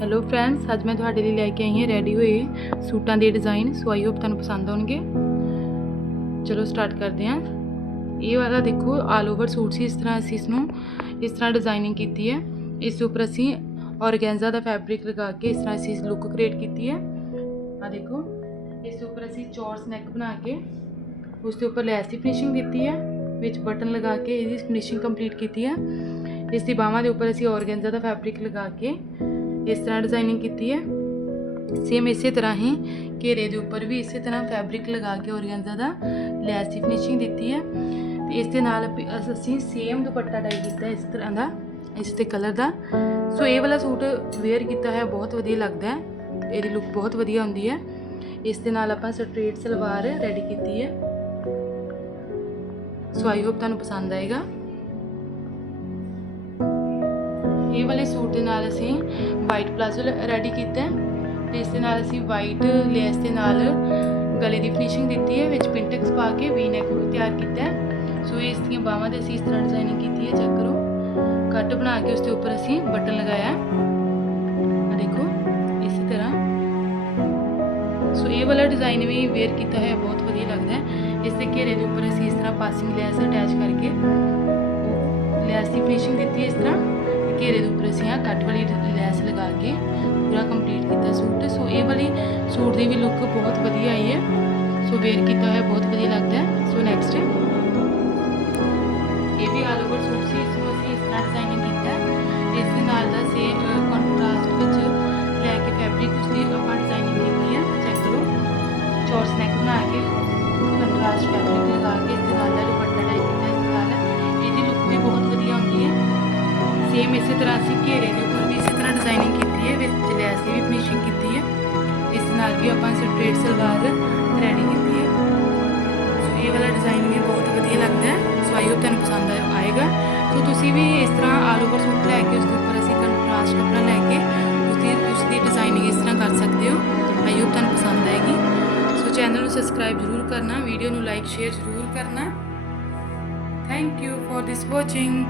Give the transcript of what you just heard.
Hello friends ਅੱਜ ਮੈਂ ਤੁਹਾਡੇ ਲਈ ਲੈ ਕੇ ਆਈ ਹਾਂ ਰੈਡੀ ਹੋਏ ਸੂਟਾਂ ਦੇ ਡਿਜ਼ਾਈਨ ਸੋ ਆਈ ਹੋਪ ਤੁਹਾਨੂੰ ਪਸੰਦ ਆਉਣਗੇ। ਚਲੋ ਸਟਾਰਟ ਕਰਦੇ ਹਾਂ। ਇਹ ਵਾਲਾ ਦੇਖੋ ਆਲ ਓਵਰ ਸੂਟ ਸੀ ਇਸ ਤਰ੍ਹਾਂ ਅਸੀਂ ਇਸ ਨੂੰ ਇਸ ਤਰ੍ਹਾਂ ਡਿਜ਼ਾਈਨਿੰਗ ਕੀਤੀ ਹੈ। ਇਸ ਦੇ ਉੱਪਰ ਅਸੀਂ ਔਰਗੈਂਜ਼ਾ ਦਾ ਫੈਬਰਿਕ ਲਗਾ ਕੇ ਇਸ ਤਰ੍ਹਾਂ ਅਸੀਂ ਲੁੱਕ ਕ੍ਰੀਏਟ ਕੀਤੀ ਹੈ। ਆ ਦੇਖੋ, ਇਸ ਦੇ ਉੱਪਰ ਅਸੀਂ ਚੌਰਸ ਨੈਕ ਬਣਾ ਕੇ ਉਸ ਦੇ ਉੱਪਰ ਲੈਸ ਦੀ ਫਿਨਿਸ਼ਿੰਗ ਦਿੱਤੀ ਹੈ, ਵਿੱਚ ਬਟਨ ਲਗਾ ਕੇ ਇਹਦੀ ਫਿਨਿਸ਼ਿੰਗ ਕੰਪਲੀਟ ਕੀਤੀ ਹੈ। ਇਸ ਦੀ ਬਾਹਾਂ ਦੇ ਉੱਪਰ ਅਸੀਂ ਔਰਗੈਂਜ਼ਾ ਦਾ ਫੈਬਰਿਕ ਲਗਾ ਕੇ ਇਸ ਤਰ੍ਹਾਂ ਡਿਜ਼ਾਈਨਿੰਗ ਕੀਤੀ ਹੈ। ਸੇਮ ਇਸੇ ਤਰ੍ਹਾਂ ਹੀ ਘੇਰੇ ਦੇ ਉੱਪਰ ਵੀ ਇਸੇ ਤਰ੍ਹਾਂ ਫੈਬਰਿਕ ਲਗਾ ਕੇ ਔਰਗੈਂਜ਼ਾ ਦਾ ਲੈਸ ਦੀ ਫਿਨਿਸ਼ਿੰਗ ਦਿੱਤੀ ਹੈ। ਤੇ ਇਸ ਦੇ ਨਾਲ ਅਸੀਂ ਸੇਮ ਦੁਪੱਟਾ ਡਾਈ ਕੀਤਾ ਇਸ ਤਰ੍ਹਾਂ ਦਾ, ਇਸ ਤੇ ਕਲਰ ਦਾ। ਸੋ ਇਹ ਵਾਲਾ ਸੂਟ ਵੇਅਰ ਕੀਤਾ ਹੈ ਬਹੁਤ ਵਧੀਆ ਲੱਗਦਾ ਹੈ। ਇਹਦੀ ਲੁੱਕ ਬਹੁਤ ਵਧੀਆ ਹੁੰਦੀ ਹੈ। ਇਸ ਦੇ ਨਾਲ ਆਪਾਂ ਸਟ੍ਰੇਟ ਸਲਵਾਰ ਰੈਡੀ ਕੀਤੀ ਹੈ। ਸੋ ਆਈ ਹੋਪ ਤੁਹਾਨੂੰ ਪਸੰਦ ਆਏਗਾ। ਇਹ ਵਾਲੇ ਸੂਟ ਦੇ ਨਾਲ ਅਸੀਂ ਵਾਈਟ ਪਲਾਜ਼ੋ ਰੈਡੀ ਕੀਤਾ ਤੇ ਇਸ ਦੇ ਨਾਲ ਅਸੀਂ ਵਾਈਟ ਲੇਸ ਦੇ ਨਾਲ ਗਲੇ ਦੀ ਫਿਨਿਸ਼ਿੰਗ ਦਿੱਤੀ ਹੈ, ਵਿੱਚ ਪਿੰਟੈਕਸ ਪਾ ਕੇ ਵੀ ਨੈਕ ਤਿਆਰ ਕੀਤਾ ਹੈ। ਸੋ ਇਸ ਦੀਆਂ ਬਾਹਾਂ ਦੇ ਅਸੀਂ ਇਸ ਤਰ੍ਹਾਂ ਡਿਜ਼ਾਈਨਿੰਗ ਕੀਤੀ ਹੈ ਚੈੱਕ ਕਰੋ। ਕੱਟ ਬਣਾ ਕੇ ਉਸ ਦੇ ਉੱਪਰ ਅਸੀਂ ਬਟਨ ਲਗਾਇਆ ਆ ਦੇਖੋ, ਇਸੇ ਤਰ੍ਹਾਂ। ਸੋ ਇਹ ਵਾਲਾ ਡਿਜ਼ਾਈਨ ਵੀ ਵੇਅਰ ਕੀਤਾ ਹੋਇਆ, ਬਹੁਤ ਵਧੀਆ ਲੱਗਦਾ ਹੈ। ਇਸ ਦੇ ਘੇਰੇ ਦੇ ਉੱਪਰ ਅਸੀਂ ਇਸ ਤਰ੍ਹਾਂ ਪਾਸਿੰਗ ਲੈਸ ਅਟੈਚ ਕਰਕੇ ਲੈਸ ਦੀ ਫਿਨਿਸ਼ਿੰਗ ਦਿੱਤੀ ਹੈ, ਇਸ ਤਰ੍ਹਾਂ। ਤੇ ਘੇਰੇ ਦੇ ਉੱਪਰ ਅਸੀਂ ਆ ਕੱਟ ਵਾਲੀ ਲੈਸ ਲਗਾ ਕੇ ਪੂਰਾ ਕੰਪਲੀਟ ਕੀਤਾ ਸੂਟ ਸੋ ਇਹ ਵਾਲੀ ਸੂਟ ਦੀ ਵੀ ਲੁੱਕ ਬਹੁਤ ਵਧੀਆ ਆਈ ਹੈ ਸੋ ਵੇਅਰ ਕੀਤਾ ਹੋਇਆ ਬਹੁਤ ਵਧੀਆ ਲੱਗਦਾ ਹੈ ਸੋ ਨੈਕਸਟ ਇਹ ਵੀ ਆਲ ਓਵਰ ਸੂਟ ਸੀ ਇਸ ਨੂੰ ਅਸੀਂ ਇਸ ਤਰ੍ਹਾਂ ਡਿਜ਼ਾਈਨਿੰਗ ਕੀਤਾ ਹੈ। ਇਸ ਦੇ ਨਾਲ ਦਾ ਸੇਮ ਕੰਟਰਾਸਟ ਵਿੱਚ ਲੈ ਕੇ ਫੈਬਰਿਕ ਉਸ ਦੀ ਆਪਾਂ ਡਿਜ਼ਾਈਨਿੰਗ ਕੀਤੀ ਹੈ ਚੈੱਕ ਕਰੋ ਚੌਰਸ ਨੈਕ ਬਣਾ ਹੈ ਸੇਮ ਇਸੇ ਤਰ੍ਹਾਂ ਅਸੀਂ ਘੇਰੇ ਦੇ ਉੱਪਰ ਵੀ ਇਸੇ ਤਰ੍ਹਾਂ ਡਿਜ਼ਾਈਨਿੰਗ ਕੀਤੀ ਹੈ ਵਿੱਚ ਲੈਸ ਦੀ ਵੀ ਫਿਨਿਸ਼ਿੰਗ ਕੀਤੀ ਹੈ ਇਸ ਦੇ ਨਾਲ ਵੀ ਆਪਾਂ ਸਟ੍ਰੇਟ ਸਲਵਾਰ ਰੈਡੀ ਕੀਤੀ ਹੈ ਸੋ ਇਹ ਵਾਲਾ ਡਿਜ਼ਾਈਨ ਵੀ ਬਹੁਤ ਵਧੀਆ ਲੱਗਦਾ ਹੈ ਸੋ ਆਈ ਹੋਪ ਤੁਹਾਨੂੰ ਪਸੰਦ ਆਏ- ਆਏਗਾ ਸੋ ਤੁਸੀਂ ਵੀ ਇਸ ਤਰ੍ਹਾਂ ਆਲ ਓਵਰ ਸੂਟ ਲੈ ਕੇ ਉਸ ਦੇ ਉੱਪਰ ਅਸੀਂ ਕੰਟਰਾਸਟ ਕੱਪੜਾ ਲੈ ਕੇ ਉਸ ਦੀ ਉਸ ਦੀ ਡਿਜ਼ਾਈਨਿੰਗ ਇਸ ਤਰ੍ਹਾਂ ਕਰ ਸਕਦੇ ਹੋ ਆਈ ਹੋਪ ਤੁਹਾਨੂੰ ਪਸੰਦ ਆਏਗੀ ਸੋ ਚੈਨਲ ਨੂੰ ਸਬਸਕ੍ਰਾਈਬ ਜ਼ਰੂਰ ਕਰਨਾ ਵੀਡੀਓ ਨੂੰ ਲਾਈਕ ਸ਼ੇਅਰ ਜ਼ਰੂਰ ਕਰਨਾ thank you for this watching